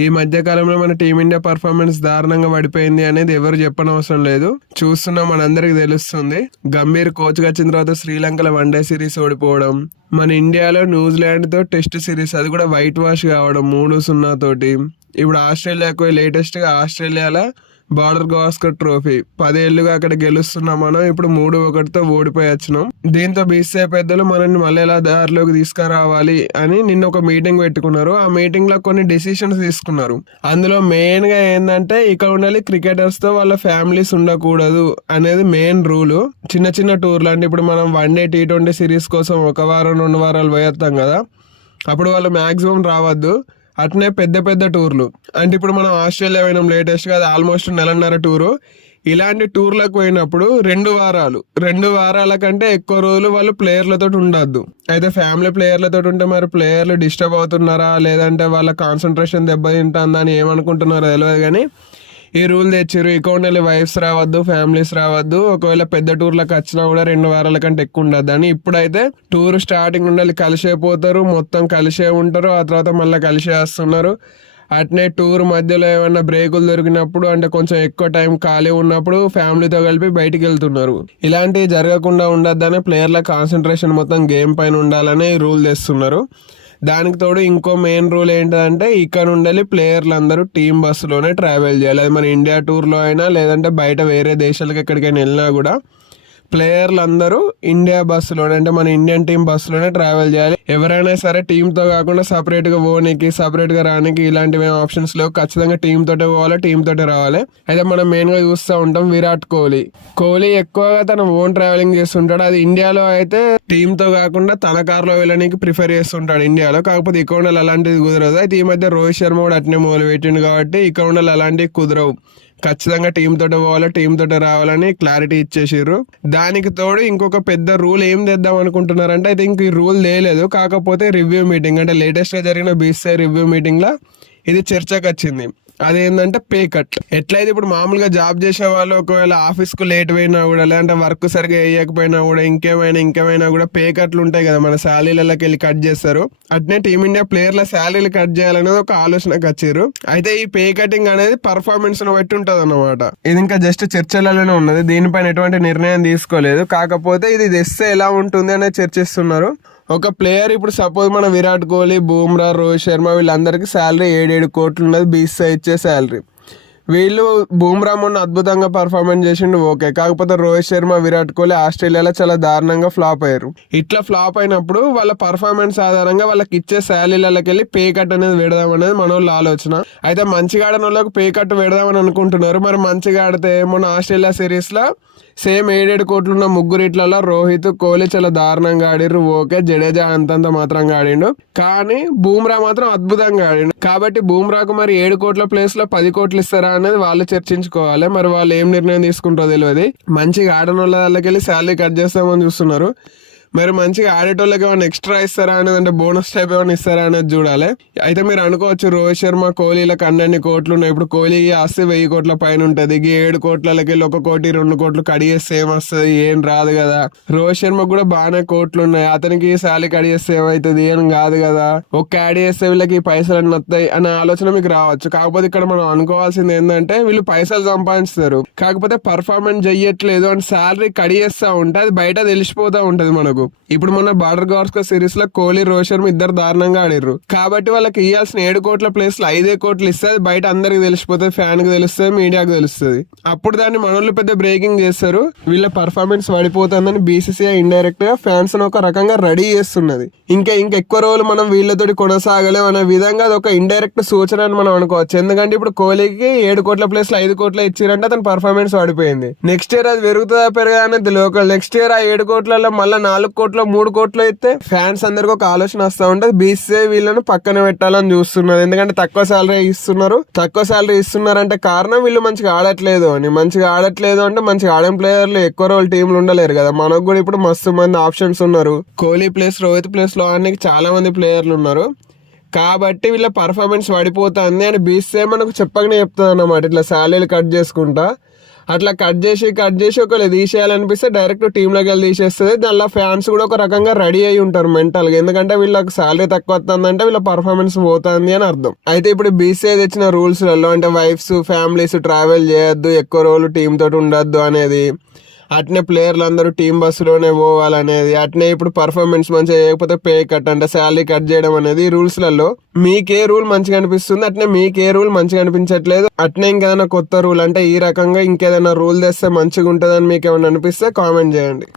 ఈ మధ్య కాలంలో మన టీమిండియా పర్ఫార్మెన్స్ దారుణంగా పడిపోయింది అనేది ఎవరు చెప్పనవసరం లేదు. చూస్తున్నాం మనందరికి తెలుస్తుంది. గంభీర్ కోచ్ వచ్చిన తర్వాత శ్రీలంకలో వన్డే సిరీస్ ఓడిపోవడం మన ఇండియాలో న్యూజిలాండ్తో టెస్ట్ సిరీస్ అది కూడా వైట్ వాష్ కావడం మూడు సున్నా తోటి ఇప్పుడు ఆస్ట్రేలియాకు లేటెస్ట్గా ఆస్ట్రేలియాలో బార్డర్ గవాస్కర్ ట్రోఫీ. పదేళ్ళుగా అక్కడ గెలుస్తున్నాం మనం ఇప్పుడు మూడు ఒకటితో ఓడిపోయి వచ్చినాం. దీంతో బీసీఐ పెద్దలు మనల్ని మళ్ళీ ఎలా దారిలోకి తీసుకురావాలి అని నిన్న ఒక మీటింగ్ పెట్టుకున్నారు. ఆ మీటింగ్లో కొన్ని డిసిషన్స్ తీసుకున్నారు. అందులో మెయిన్గా ఏంటంటే ఇక్కడ ఉండాలి క్రికెటర్స్తో వాళ్ళ ఫ్యామిలీస్ ఉండకూడదు అనేది మెయిన్ రూల్. చిన్న చిన్న టూర్లు అంటే ఇప్పుడు మనం one day T twenty series కోసం ఒక వారం రెండు వారాలు పోయేస్తాం కదా. అప్పుడు వాళ్ళు మ్యాక్సిమం రావద్దు. అట్నే పెద్ద పెద్ద టూర్లు. అంటే ఇప్పుడు మనం ఆస్ట్రేలియా పోయినాం లేటెస్ట్గా అది ఆల్మోస్ట్ నెలన్నర టూరు. ఇలాంటి టూర్లకు పోయినప్పుడు రెండు వారాలు. రెండు వారాల కంటే ఎక్కువ రోజులు వాళ్ళు ప్లేయర్లతో ఉండొద్దు. అయితే ఫ్యామిలీ ప్లేయర్లతో ఉంటే మరి ప్లేయర్లు డిస్టర్బ్ అవుతున్నారా? లేదంటే వాళ్ళ కాన్సన్ట్రేషన్ దెబ్బతింటుందా అని ఏమనుకుంటున్నారో తెలియదు కానీ ఈ రూల్ తెచ్చారు అకౌంట్ వైఫ్స్ రావద్దు ఫ్యామిలీస్ రావద్దు. ఒకవేళ పెద్ద టూర్లకు వచ్చినా కూడా రెండు వారాల కంటే ఎక్కువ ఉండద్దు అని ఇప్పుడైతే టూర్ స్టార్టింగ్ ఉండాలి కలిసే పోతారు. మొత్తం కలిసే ఉంటారు. ఆ తర్వాత మళ్ళీ కలిసే వస్తున్నారు. అట్నే టూర్ మధ్యలో ఏమైనా బ్రేకులు దొరికినప్పుడు అంటే కొంచెం ఎక్కువ టైం ఖాళీ ఉన్నప్పుడు ఫ్యామిలీతో కలిపి బయటికి వెళ్తున్నారు. ఇలాంటివి జరగకుండా ఉండొద్దని ప్లేయర్ల కాన్సన్ట్రేషన్ మొత్తం గేమ్ పైన ఉండాలని రూల్ తెస్తున్నారు. దానికి తోడు ఇంకో మెయిన్ రూల్ ఏంటంటే ఇక్కడ ఉండాలి ప్లేయర్లు అందరూ టీం బస్సులోనే ట్రావెల్ చేయాలి. అది మన ఇండియా టూర్లో అయినా లేదంటే బయట వేరే దేశాలకు ఎక్కడికైనా వెళ్ళినా కూడా ప్లేయర్లు అందరూ ఇండియా బస్సులోనే అంటే మన ఇండియన్ టీం బస్సులోనే ట్రావెల్ చేయాలి. ఎవరైనా సరే టీంతో కాకుండా సపరేట్గా పోనీకి సపరేట్గా రానికి ఇలాంటివి ఏం ఆప్షన్స్ లేవు. ఖచ్చితంగా టీం తోటే పోవాలి టీం తోటే రావాలి. అయితే మనం మెయిన్గా చూస్తూ ఉంటాం విరాట్ కోహ్లీ. కోహ్లీ ఎక్కువగా తన ఓన్ ట్రావెలింగ్ చేస్తుంటాడు. అది ఇండియాలో అయితే టీంతో కాకుండా తన కార్లో వెళ్ళడానికి ప్రిఫర్ చేస్తుంటాడు ఇండియాలో. కాకపోతే ఇక్కడ అలాంటిది కుదరదు. అయితే ఈ మధ్య రోహిత్ శర్మ కూడా అట్నే మొదలు పెట్టిండు కాబట్టి ఇక్కడ అలాంటివి కుదరవు. ఖచ్చితంగా టీం తోటి పోవాలి టీం తోటి రావాలని క్లారిటీ ఇచ్చేసారు దానికి తోడు ఇంకొక పెద్ద రూల్ ఏం తెద్దాం అనుకుంటున్నారంటే అయితే ఇంక ఈ రూల్ తేలేదు. కాకపోతే రివ్యూ మీటింగ్ అంటే లేటెస్ట్గా జరిగిన బీసీఐ రివ్యూ మీటింగ్లో ఇది చర్చకు వచ్చింది. అదేంటంటే పే కట్. ఎట్లయితే ఇప్పుడు మామూలుగా జాబ్ చేసే వాళ్ళు ఒకవేళ ఆఫీస్కు లేట్ పోయినా కూడా లేదంటే వర్క్ సరిగా వేయకపోయినా కూడా ఇంకేమైనా ఇంకేమైనా కూడా పే కట్లు ఉంటాయి కదా మన శాలరీలకి వెళ్ళి కట్ చేస్తారు. అట్నే టీమిండియా ప్లేయర్ల శాలరీలు కట్ చేయాలనేది ఒక ఆలోచనకు వచ్చారు. అయితే ఈ పే కటింగ్ అనేది పర్ఫార్మెన్స్ను బట్టి ఉంటది అనమాట ఇది ఇంకా జస్ట్ చర్చలలోనే ఉన్నది. దీనిపైన ఎటువంటి నిర్ణయం తీసుకోలేదు. కాకపోతే ఇది తెస్తే ఎలా ఉంటుంది అనేది చర్చిస్తున్నారు. ఒక ప్లేయర్ ఇప్పుడు సపోజ్ మన విరాట్ కోహ్లీ బూమ్రా రోహిత్ శర్మ వీళ్ళందరికీ శాలరీ ఏడేడు కోట్లు ఉన్నది బీసీసీ ఇచ్చే శాలరీ వీళ్ళు బూమ్రా మొన్న అద్భుతంగా పర్ఫార్మెన్స్ చేసిండు ఓకే. కాకపోతే రోహిత్ శర్మ విరాట్ కోహ్లీ ఆస్ట్రేలియాలో చాలా దారుణంగా ఫ్లాప్ అయ్యారు. ఇట్లా ఫ్లాప్ అయినప్పుడు వాళ్ళ పర్ఫార్మెన్స్ ఆధారంగా వాళ్ళకి ఇచ్చే శాలరీలకి వెళ్ళి పే కట్ అనేది పెడదాం అనేది మన వాళ్ళు ఆలోచన. అయితే మంచిగా ఆడిన వాళ్ళకి పే కట్ పెడదామని అనుకుంటున్నారు. మరి మంచిగా ఆడితే మొన్న ఆస్ట్రేలియా సిరీస్లో సేమ్ ఏడేడు కోట్లు ఉన్న ముగ్గురు ఇట్లలో రోహిత్ కోహ్లీ చాలా దారుణంగా ఆడిర్రు. ఓకే జడేజా అంతంత మాత్రంగా ఆడిండు. కానీ బూమ్రా మాత్రం అద్భుతంగా ఆడిండు. కాబట్టి బూమ్రాకు మరి ఏడు కోట్ల ప్లేస్లో పది కోట్లు ఇస్తారా అనేది వాళ్ళు చర్చించుకోవాలి. మరి వాళ్ళు ఏం నిర్ణయం తీసుకుంటారో తెలియదు మంచిగా ఆడని వాళ్ళ వాళ్ళకి వెళ్ళి శాలరీ కట్ చేస్తామని చూస్తున్నారు. మరి మంచిగా ఆడేటోళ్ళకి ఏమైనా ఎక్స్ట్రా ఇస్తారా అనేది అంటే బోనస్ టైప్ ఏమైనా ఇస్తారా అనేది చూడాలి. అయితే మీరు అనుకోవచ్చు రోహిత్ శర్మ కోహ్లీలకు అన్నన్ని కోట్లు ఉన్నాయి. ఇప్పుడు కోహ్లీ ఆస్తి వెయ్యి కోట్ల పైన ఉంటుంది. ఈ ఏడు కోట్లకి ఒక కోటి రెండు కోట్లు కడిగేస్తే ఏమొస్తుంది? ఏం రాదు కదా. రోహిత్ శర్మకు కూడా బాగానే కోట్లు ఉన్నాయి. అతనికి శాలరీ కడిగేస్తే ఏమవుతుంది ఏం కాదు కదా. ఒక్క యాడ్ చేస్తే వీళ్ళకి ఈ పైసలు అన్ని వస్తాయి అనే ఆలోచన మీకు రావచ్చు. కాకపోతే ఇక్కడ మనం అనుకోవాల్సింది ఏంటంటే వీళ్ళు పైసలు సంపాదిస్తారు కాకపోతే పర్ఫార్మెన్స్ చెయ్యట్లేదు అని శాలరీ కడిగేస్తా ఉంటే అది బయట తెలిసిపోతూ ఉంటుంది మనకు. ఇప్పుడు మొన్న బార్డర్ గవాస్కర్ సిరీస్లో కోహ్లీ రోహిత్ శర్మ ఇద్దరు దారుణంగా ఆడిర్రు. కాబట్టి వాళ్ళకి ఇవ్వాల్సిన ఏడు కోట్ల ప్లేస్లో ఐదే కోట్లు ఇస్తే అది బయట అందరికి తెలిసిపోతుంది ఫ్యాన్కి తెలుస్తుంది మీడియాకి తెలుస్తుంది. అప్పుడు దాన్ని మనోళ్ళు పెద్ద బ్రేకింగ్ చేస్తారు. వీళ్ళ పర్ఫార్మెన్స్ పడిపోతుందని బీసీసీఐ ఇండైరెక్ట్గా ఫ్యాన్స్ ఒక రకంగా రెడీ చేస్తున్నది. ఇంకా ఇంకా ఎక్కువ రోజులు మనం వీళ్ళతోటి కొనసాగలేం అనే విధంగా అది ఒక ఇండైరెక్ట్ సూచన అని మనం అనుకోవచ్చు. ఎందుకంటే ఇప్పుడు కోహ్లీకి ఏడు కోట్ల ప్లేస్లో ఐదు కోట్ల ఇచ్చిరంటే అతని పర్ఫార్మెన్స్ పడిపోయింది నెక్స్ట్ ఇయర్ అది పెరుగుతుందా పెరగా అనేది లోకల్ నెక్స్ట్ ఇయర్ ఆ ఏడు కోట్లలో మళ్ళీ నాలుగు కోట్ల మూడు కోట్లు అయితే ఫ్యాన్స్ అందరికి ఒక ఆలోచన వస్తూ ఉంటుంది. బీసీఐ వీళ్ళని పక్కన పెట్టాలని చూస్తున్నారు. ఎందుకంటే తక్కువ శాలరీ ఇస్తున్నారు. తక్కువ శాలరీ ఇస్తున్నారు అంటే కారణం వీళ్ళు మంచిగా ఆడట్లేదు అని. మంచిగా ఆడట్లేదు అంటే మంచిగా ఆడే ప్లేయర్లు ఎక్కువ రోజులు టీంలు ఉండలేరు కదా. మనకు కూడా ఇప్పుడు మస్తు మంది ఆప్షన్స్ ఉన్నారు. కోహ్లీ ప్లేస్ రోహిత్ ప్లేస్లో ఆడడానికి చాలా మంది ప్లేయర్లు ఉన్నారు. కాబట్టి వీళ్ళ పర్ఫార్మెన్స్ పడిపోతుంది అని బీసీఐ మనకు చెప్పకనే చెప్తుంది అన్నమాట ఇట్లా శాలరీలు కట్ చేసుకుంటా. అట్లా కట్ చేసి కట్ చేసి ఒకవేళ తీసేయాలనిపిస్తే డైరెక్ట్ టీంలోకి వెళ్ళి తీసేస్తుంది. దానిలో ఫ్యాన్స్ కూడా ఒక రకంగా రెడీ అయి ఉంటారు మెంటల్గా ఎందుకంటే వీళ్ళకి శాలరీ తక్కువ వస్తుందంటే వీళ్ళ పర్ఫార్మెన్స్ పోతుంది అని అర్థం. అయితే ఇప్పుడు బీసీఐ తెచ్చిన రూల్స్లలో అంటే వైఫ్స్ ఫ్యామిలీస్ ట్రావెల్ చేయొద్దు ఎక్కువ రోజులు టీం తోటి ఉండొద్దు అనేది అట్నే ప్లేయర్లు అందరూ టీం బస్సులోనే పోవాలనేది అట్నే ఇప్పుడు పర్ఫార్మెన్స్ మంచిగా చేయకపోతే పే కట్ అంటే శాలరీ కట్ చేయడం అనేది రూల్స్లలో. మీకు ఏ రూల్ మంచిగా అనిపిస్తుంది అట్నే మీకు ఏ రూల్ మంచిగా అనిపించట్లేదు. అట్నే ఇంకేదైనా కొత్త రూల్ అంటే ఈ రకంగా ఇంకేదైనా రూల్ తెస్తే మంచిగా ఉంటుందని మీకు ఏమైనా అనిపిస్తే కామెంట్ చేయండి.